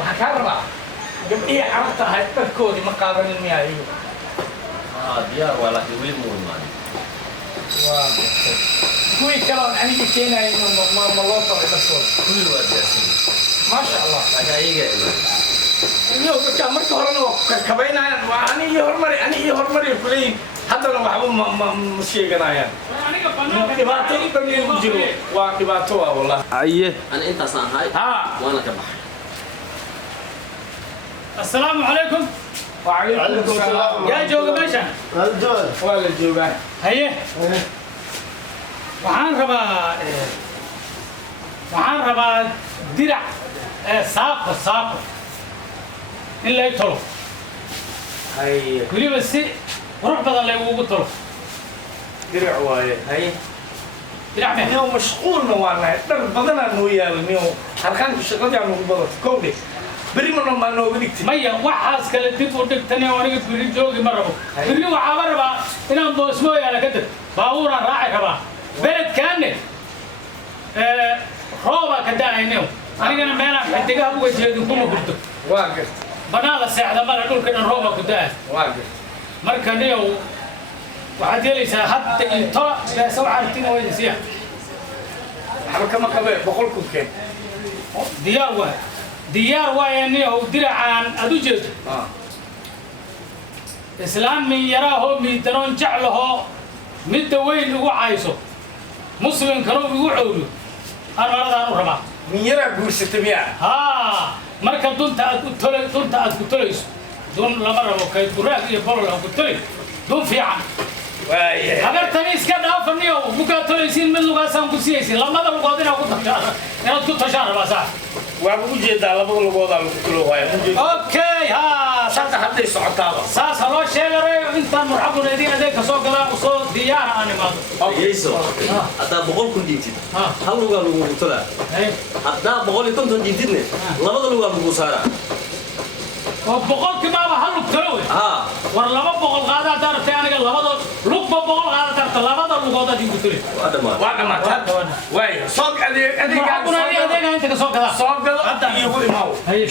وحكربا قبل عرفتها هاي تذكري مقابل المياه ديار ولا كويل مول مان كوي كلام أنا بكينا إنه ما لوطة بسول كل وقت ياسين ما شاء الله حكاية اليوم كمان كهرنا كبينا وأنا يهرمري كلين حتى لو معهم ما مشي قنايا كباتو بني يجرو وكباتو والله أيه أنا أنت صاحي ها وأنا كبح السلام عليكم وعليكم السلام يا جوجا باشا الجول ولا الجوبان هيه waxaan rabaa dirac saaqo in lay tolo هاي weliba si qurux badan laygugu tolo درع واي هاي dirac me اليوم مشغول نوانا در بدنا نويا اليوم هركان شغل يعني نقبض كودي بري من ما نوغديكتي maya waxaas kale dib u dhigtane aniga biri joogi ma rabo biri waxaa rabaa inaan boosmooyaala ka deg baabuuraan raaci rabaa beledkaanne roobaa ka da'aynew anigana meelaan xidigaha uga jeedin kuma gurto واقف banaada seexda male dhulka dhan roobaa ku da'a واقف marka niyow waxaad yeelaysaa hadda iyo tola beesa waxaa aragtina wayda siya حركة ما قبل بقولكم كيف diyaar waaye niyow diracaan aad u jeedo islaam min yaraahoo miidanoon jeclahoo midda weyn ugu cayso muslimkana igu cowlo aan maladaan u rabaa من يرى قرصة بيا haa marka dunta aad ku tolayso dun lama rabo kay duraag iyo bolol aan ku tolay dun fiican واي habartani iska dhaafa niyow mukaa tolaysiin mid lugaasaan ku siyaysin lamada lugood inaad ku tashaan rabaa saa وابو جيدا لبض لبوضا لكلو هاي okay haa شاطر حتى يسعطابا saas ha loo sheegaray intaan murxabun idin adeegka soo gadaa usoo diyaara aan imaado يسوع هذا بقول كل جديد ها هل لغة لغة طلع هذا بقول يتم جديدنا لا بدل لغة لغة سارة oo boqolkii baaba hal lug kale wey war laba boqol qaadaa dartay aniga labada lugba boqol qaada darta labada lugood aad igu tiri هذا ما وانا ما تاد واي صوت اديك murxabun adeega inta ka soo gadaa صوت هذا يقول ما هو haye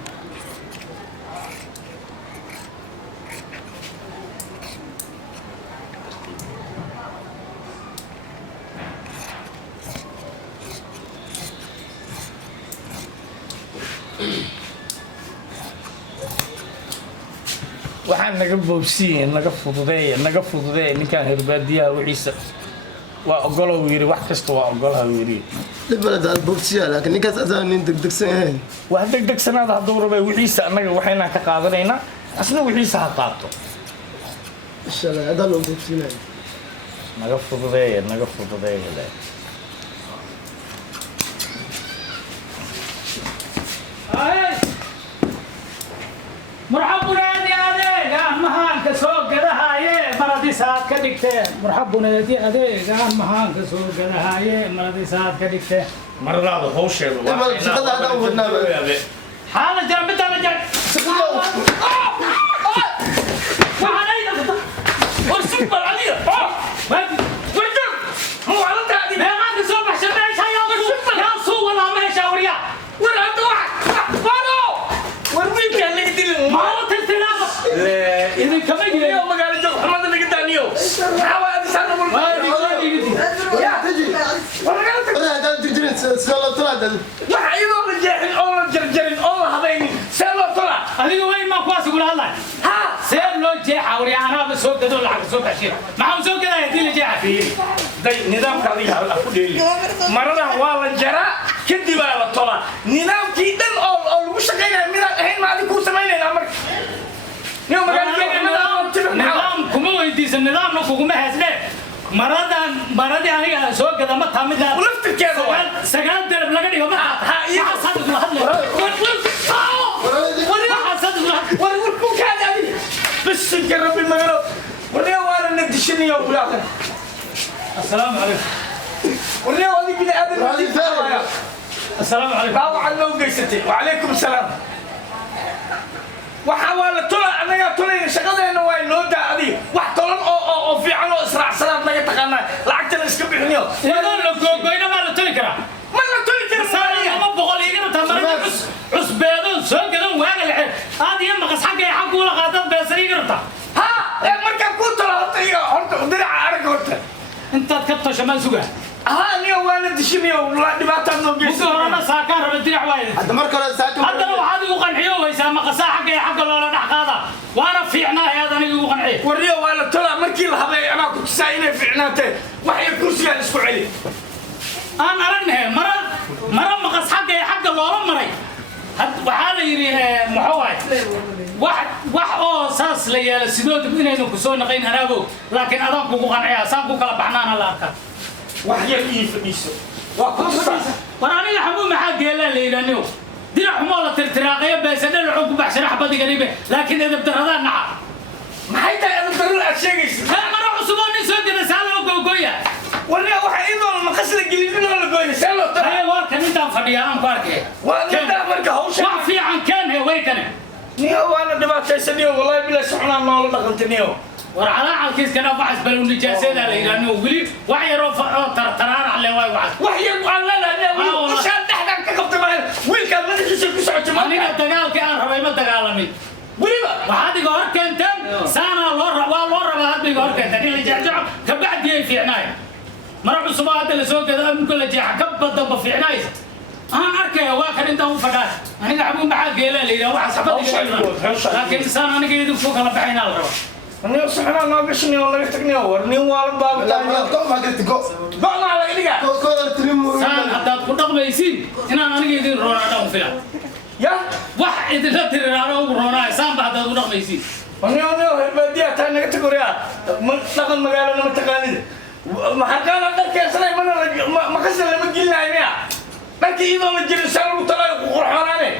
waxaan naga boobsiiyay naga fududeey ninkaan herbaadiyaha wixiisa waa ogolow yiri wax kasta waa ogolaha yiri البلد البورتيا لكن نكاس أذان دق سنين wax degdegsanaada hadduu rabay wixiisa annaga waxaynaan ka qaadanaynaa asna wixiisa ha qaato إن شاء الله هذا لو بورتيا naga fududeeya murxabun adeega mahaanka soo gadahaaye maradiisaad ka dhigtee murxabun adeega mahaanka soo gadahaaye maradiisaad ka dhigtee maradaada hawsheedu إما شغلة هذا هو النابل حالا جرى متى رجع وعلينا ورسم علينا ورجع مو على تادي ما عندي صبح شمال شاي يا صو ولا ما شاوريا ولا عنده واحد warwiilka la idil ما هو تلتلاف إذا كم يجي ma gaari joog xamada laga daaniyo maxaa aad isaan ما يجي ya تجي warqaad هذا تجرين سلا طلع waxa iyadoo la jeexin oo la jarjarin oo la habaynin see loo tola adiga weyn ma kuwaas ugu hadlay ha see loo jeexa waryaanaha soo gado lacag soo baxshay maxaa soo gadaa hadii la jeexa fiiri day nidaamka adiga ha ku dheeli maradan waa la jaraa kadib baa la tola nidaamkii dhan oo lagu shaqeynayo midaan ahayn ma adiga ku samaynayna marka niyo magaalada nidaam kuma weydiisan nidaamna kuguma haysne maradii aniga soo gada ma taa mid laftirkeeda waa sagaal darab laga dhigo ma ha iyo xasad isla hadlay xasad isla warku kaada adiga bas ka rabbi magalo warniyo waa la nadishiniyo bulaadan السلام عليكم warniyo adiga bini aadan السلام عليكم baawaca loo geysatay wacalaykum salaam waxa waa la tola anaga tolayna shaqadeena waa noo daa adiga wax tolan oo fiican oo israacsanaad naga taqaanaa lacagtana iska bixiniyo iyadoo la googoyna ma la toli karaa ma la toli kara ama boqol igana tamarada cusbeedo soo gadan شمال سوقه niyo waana dishimiyo la dhibaataan noo geeyso مصورنا ساكان رب الدنيا وايد hadda mar kale saaka هذا لو هذا يقنعيه ويسامى قصاحك يا حق لولا دحقاده وانا فيعنا هذا انا يقنعيه warriyo waa la tolaa markii la habay anaa ku tusaa inay fiicnaatay waxay kursiga isku celi انا ارنه مره مقص حق يا حق لولا مري وحاله يري محوي wax oo saas la yeelo sidoo dib inaynu ku soo naqayn anaago laakiin adan ku qanacaya saan ku kala baxnaana la arkaa wax yar ii fadhiiso waa ku tusaa وراني حمو ما حد قال لي لانه دير حمولة ترتراقية بس انا اللي عقب بحشر حبضي قريبة لكن اذا بدردان نعم maxay tahay aad darul aad sheegaysid هل مرة عصبوني سوق انا سالة وقوقوية warriyo waxa idoo maqas la gelin oo la gooyay see loo tolaa هاي واركن انت فديا ام باركي waa nidaa marka hawsha wax fiican كان هي ويكن niyo waana dhibaataysaniyo wallahi bila soconaa noola dhaqantaniyo ور على الكيس كان بحث بلو نجاسة ده لانه ولي وحيرو ترترار على واي واحد wax yar aan la leeyahay ishaan dhaxdan ka qabtay baa wiilka madaxiisa ku socoto ma انا دغال كان ربي ما دغالمي waliba waxaad iga hor keenteen saana loo rabaa hadda iga hor keenteen in la jeexjeexo ka bacdi ay fiicnaay mara cusub hadda la soo gadaa in kala jeexa ka badan ba fiicnaay aan arkay waa kan inta uu fadhaa aniga xabun maxaa geela leeyahay waxa sabab laakiin saan aniga idin ku kala baxayna la rabo niyo soconaa noo gashniyo laga tagniyo war nin waalan baa la ko ma ka tigo baqna la idiga ko trim saan haddaad ku dhaqmaysiin inaan aniga idin roonaadha u filan ya wax idinla tiriraano ugu roonaay saan ba haddaad u dhaqmaysiin niyo herbadiya taa naga tagoriya ma dhaqan magaalada ma taqaanid maxaa qaana dharkeesanay mana ma qasal lama gelinayo miya dharkii idoo la jirin saa lagu talaayo ku qurxoonaane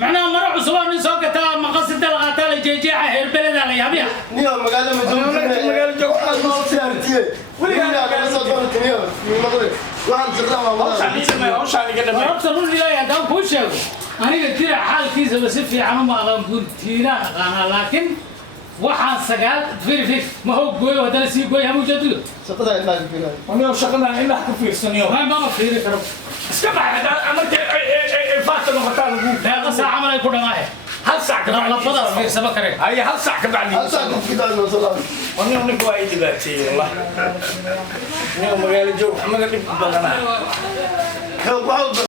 معناها مرة عصبان نسوق تا مقصد القتال الجيجيع هربلة على يابيها niyo magaalada ma joogto magaalada joogto ma siyaartiye waliga ka soo doonto niyo magaalada waxaan shaqada ma hawshaan iga dhamay وربط الرجل لا يدام كوشه أنا قلت له حال كيس بس في عمو أغام كنتينا أنا لكن waxaan sagaal fiir ma hoo gooyo hadana sii gooyo hamu jadu shaqada ilaa fiirinay aniga shaqada ilaa ku fiirsaniyo ma fiiri karo iska baxay amarka faatan noqotaan ugu deeqa saac amal ay ku dhamaahay hal saac ka bacdi labadaas fiirsaba kare ay hal saac ka bacdi halka ku fidaa no salaam aniga ninka waa idibaatay wallahi aniga magaalo joog xamaga dhib badanaa